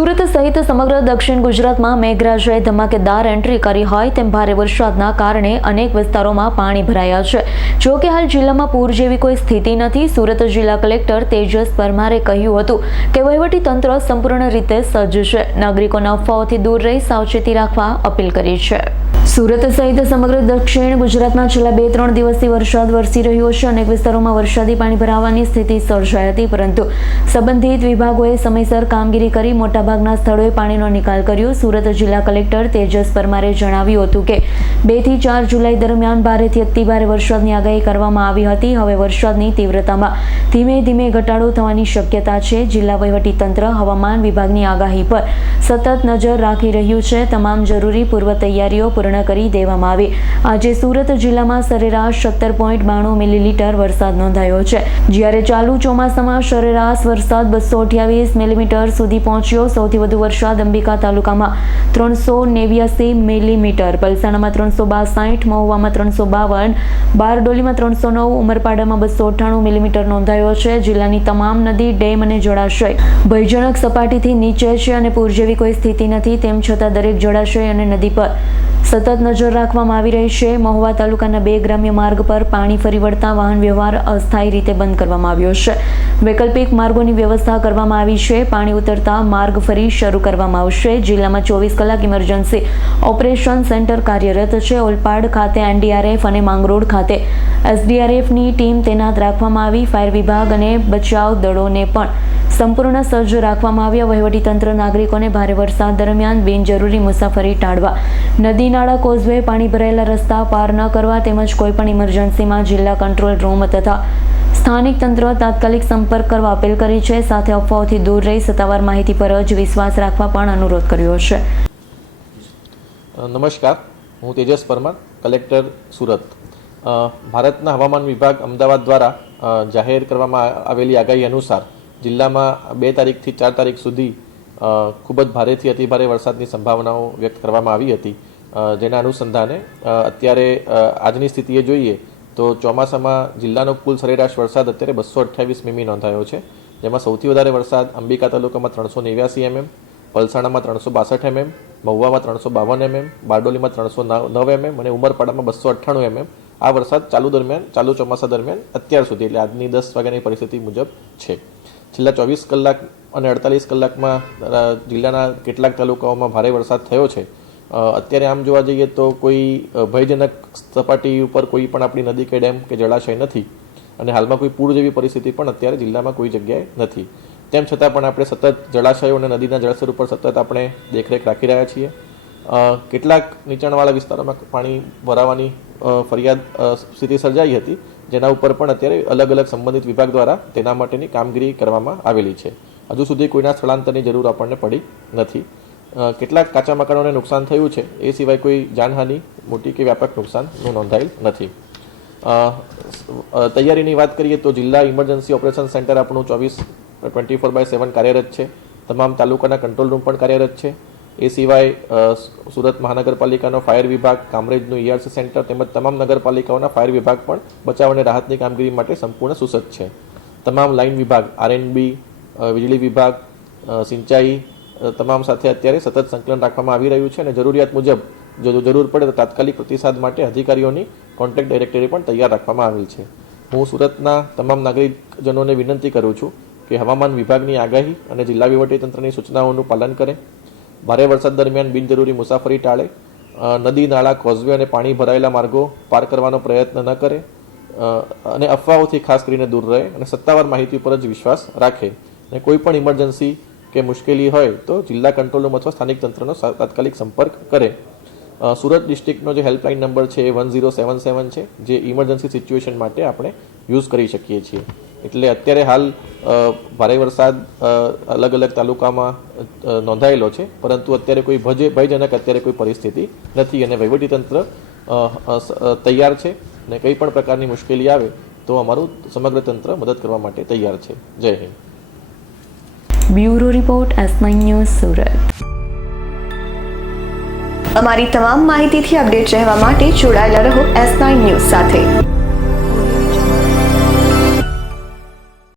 સુરત સહિત સમગ્ર દક્ષિણ ગુજરાતમાં મેઘરાજાએ ધમાકેદાર એન્ટ્રી કરી હોય તેમ ભારે વરસાદના કારણે અનેક વિસ્તારોમાં પાણી ભરાયા છે. જો કે હાલ જિલ્લામાં પૂર જેવી કોઈ સ્થિતિ નથી. સુરત જિલ્લા કલેક્ટર તેજસ પરમારે કહ્યું હતું કે વહીવટી તંત્ર સંપૂર્ણ રીતે સજ્જ છે. નાગરિકોના અફવાઓથી દૂર રહી સાવચેતી રાખવા અપીલ કરી છે. સુરત સહિત સમગ્ર દક્ષિણ ગુજરાતમાં છેલ્લા 2-3 દિવસથી વરસાદ વરસી રહ્યો છે. અનેક વિસ્તારોમાં વરસાદી પાણી ભરાવાની સ્થિતિ સર્જાઈ હતી, પરંતુ સંબંધિત વિભાગોએ સમયસર કામગીરી કરી મોટાભાગના સ્થળોએ પાણીનો નિકાલ કર્યો. સુરત જિલ્લા કલેક્ટર તેજસ પરમારે જણાવ્યું હતું કે 2 થી 4 જુલાઈ દરમિયાન ભારેથી અતિભારે વરસાદની આગાહી કરવામાં આવી હતી. હવે વરસાદની તીવ્રતામાં ધીમે ધીમે ઘટાડો થવાની શક્યતા છે. જિલ્લા વહીવટી તંત્ર હવામાન વિભાગની આગાહી પર સતત નજર રાખી રહ્યું છે. તમામ જરૂરી પૂર્વ તૈયારીઓ પૂર્ણ કરી દેવામાં આવી. આજે સુરત જિલ્લામાં સરેરાશ 17.92 મિલીમીટર વરસાદ નોંધાયો છે, જ્યારે ચાલુ ચોમાસામાં સરેરાશ વરસાદ 228 મિલીમીટર સુધી પહોંચ્યો. સૌથી વધુ વરસાદ અંબિકા તાલુકામાં 389 મિલીમીટર, પલસાણામાં 362, મહુવામાં 352, બારડોલીમાં 309, ઉમરપાડામાં 298 મિલીમીટર નોંધાયો છે. જિલ્લાની તમામ નદી, ડેમ અને જળાશય ભયજનક સપાટીથી નીચે છે અને પૂર જેવી કોઈ સ્થિતિ નથી. તેમ છતાં દરેક જળાશય અને નદી પર સતત નજર રાખવામાં આવી રહી છે. મહુવા તાલુકાના 2 ગ્રામ્ય માર્ગ પર પાણી ફરી વળતા વાહન વ્યવહાર અસ્થાયી રીતે બંધ કરવામાં આવ્યો છે. વૈકલ્પિક માર્ગોની વ્યવસ્થા કરવામાં આવી છે. પાણી ઉતરતા માર્ગ ફરી શરૂ કરવામાં આવશે. જિલ્લામાં 24 કલાક ઇમરજન્સી ઓપરેશન સેન્ટર કાર્યરત છે. ઓલપાડ ખાતે એનડીઆરએફ અને માંગરોળ ખાતે એસડીઆરએફની ટીમ તૈનાત રાખવામાં આવી. ફાયર વિભાગ અને બચાવ દળોને પણ સંપૂર્ણ સજ્જ રાખવામાં આવ્યા. વહીવટીતંત્ર નાગરિકોને ભારે વરસાદ દરમિયાન બિનજરૂરી મુસાફરી ટાળવા, નદી નાળા, કોઝવે, પાણી ભરાયેલા રસ્તા પાર ન કરવા તેમજ કોઈપણ ઇમરજન્સીમાં જિલ્લા કંટ્રોલ રૂમ તથા સ્થાનિક તંત્ર તાત્કાલિક સંપર્ક કરવા અપીલ કરી છે. સાથે અફવાઓથી દૂર રહી સત્તાવાર માહિતી પર જ વિશ્વાસ રાખવા પણ અનુરોધ કર્યો છે. નમસ્કાર, હું તેજસ પરમાર, કલેક્ટર સુરત. ભારતના હવામાન વિભાગ અમદાવાદ દ્વારા જાહેર કરવામાં આવેલી આગાહી અનુસાર જિલ્લામાં 2 તારીખથી 4 તારીખ સુધી ખૂબ જ ભારેથી અતિભારે વરસાદની સંભાવનાઓ વ્યક્ત કરવામાં આવી હતી. જેના અનુસંધાને અત્યારે આજની સ્થિતિએ જોઈએ તો ચોમાસામાં જિલ્લાનો કુલ સરેરાશ વરસાદ અત્યારે 228 મીમી નોંધાયો છે. જેમાં સૌથી વધારે વરસાદ અંબિકા તાલુકામાં 389 mm, પલસાણામાં 362 mm, મહુવામાં 352 mm, બારડોલીમાં 309 mm અને ઉમરપાડામાં 298 mm આ વરસાદ ચાલુ ચોમાસા દરમિયાન અત્યાર સુધી એટલે આજની 10 વાગ્યાની પરિસ્થિતિ મુજબ છે. છેલ્લા 24 કલાક અને 48 કલાકમાં જિલ્લાના કેટલાક તાલુકાઓમાં ભારે વરસાદ થયો છે. અત્યારે આમ જોવા જઈએ તો કોઈ ભયજનક સપાટી ઉપર કોઈ પણ આપણી નદી કે ડેમ કે જળાશય નથી અને હાલમાં કોઈ પૂર જેવી પરિસ્થિતિ પણ અત્યારે જિલ્લામાં કોઈ જગ્યાએ નથી. તેમ છતાં પણ આપણે સતત જળાશયો અને નદીના જળસ્તર ઉપર સતત આપણે દેખરેખ રાખી રહ્યા છીએ. કેટલાક નીચાણવાળા વિસ્તારોમાં પાણી ભરાવાની ફરિયાદ સ્થિતિ સર્જાઈ હતી, જેના ઉપર પણ અત્યારે અલગ અલગ સંબંધિત વિભાગ દ્વારા તેના માટેની કામગીરી કરવામાં આવેલી છે. હજુ સુધી કોઈના સ્થળાંતરની જરૂર આપણને પડી નથી. કેટલાક કાચા મકાનોને નુકસાન થયું છે, એ સિવાય કોઈ જાનહાનિ મોટી કે વ્યાપક નુકસાનનું નોંધાયેલ નથી. તૈયારીની વાત કરીએ તો જિલ્લા ઇમરજન્સી ઓપરેશન સેન્ટર આપણું 24/7 કાર્યરત છે. તમામ તાલુકાના કંટ્રોલ રૂમ પણ કાર્યરત છે. એ સિવાય સુરત મહાનગરપાલિકાનો ફાયર વિભાગ, કામરેજનું ERC સેન્ટર તેમજ તમામ નગરપાલિકાઓના ફાયર વિભાગ પણ બચાવ અને રાહતની કામગીરી માટે સંપૂર્ણ સુસજ્જ છે. તમામ લાઇન વિભાગ, RNB, વીજળી વિભાગ, સિંચાઈ તમામ સાથે અત્યારે સતત સંકલન રાખવામાં આવી રહ્યું છે અને જરૂરિયાત મુજબ જો જરૂર પડે તો તાત્કાલિક પ્રતિસાદ માટે અધિકારીઓની કોન્ટેક્ટ ડાયરેક્ટરી પણ તૈયાર રાખવામાં આવેલ છે. હું સુરતના તમામ નાગરિકજનોને વિનંતી કરું છું કે હવામાન વિભાગની આગાહી અને જિલ્લા વહીવટીતંત્રની સૂચનાઓનું પાલન કરે. ભારે વરસાદ દરમિયાન બિનજરૂરી મુસાફરી ટાળે. નદી, નાળા, કોઝવે અને પાણી ભરાયેલા માર્ગો પાર કરવાનો પ્રયત્ન ન કરે અને અફવાઓથી ખાસ કરીને દૂર રહે અને સત્તાવાર માહિતી પર જ વિશ્વાસ રાખે. અને કોઈ પણ ઇમરજન્સી કે મુશ્કેલી હોય તો જિલ્લા કંટ્રોલ રૂમ અથવા સ્થાનિક તંત્રનો તાત્કાલિક સંપર્ક કરે. સુરત ડિસ્ટ્રિક્ટનો જે હેલ્પલાઇન નંબર છે એ 1077 છે, જે ઇમરજન્સી સિચ્યુએશન માટે આપણે યુઝ કરી શકીએ છીએ. એટલે અત્યારે હાલ ભારે વરસાદ અલગ અલગ તાલુકામાં નોંધાયેલો છે, પરંતુ અત્યારે કોઈ ભયજનક અત્યારે કોઈ પરિસ્થિતિ નથી અને વહીવટીતંત્ર તૈયાર છે અને કંઈ પણ પ્રકારની મુશ્કેલી આવે તો અમારું સમગ્ર તંત્ર મદદ કરવા માટે તૈયાર છે. જય Hind. Bureau report, S9 news, Surat. અમારી તમામ માહિતીથી અપડેટ રહેવા માટે જોડાયેલા રહો S9 ન્યૂઝ સાથે.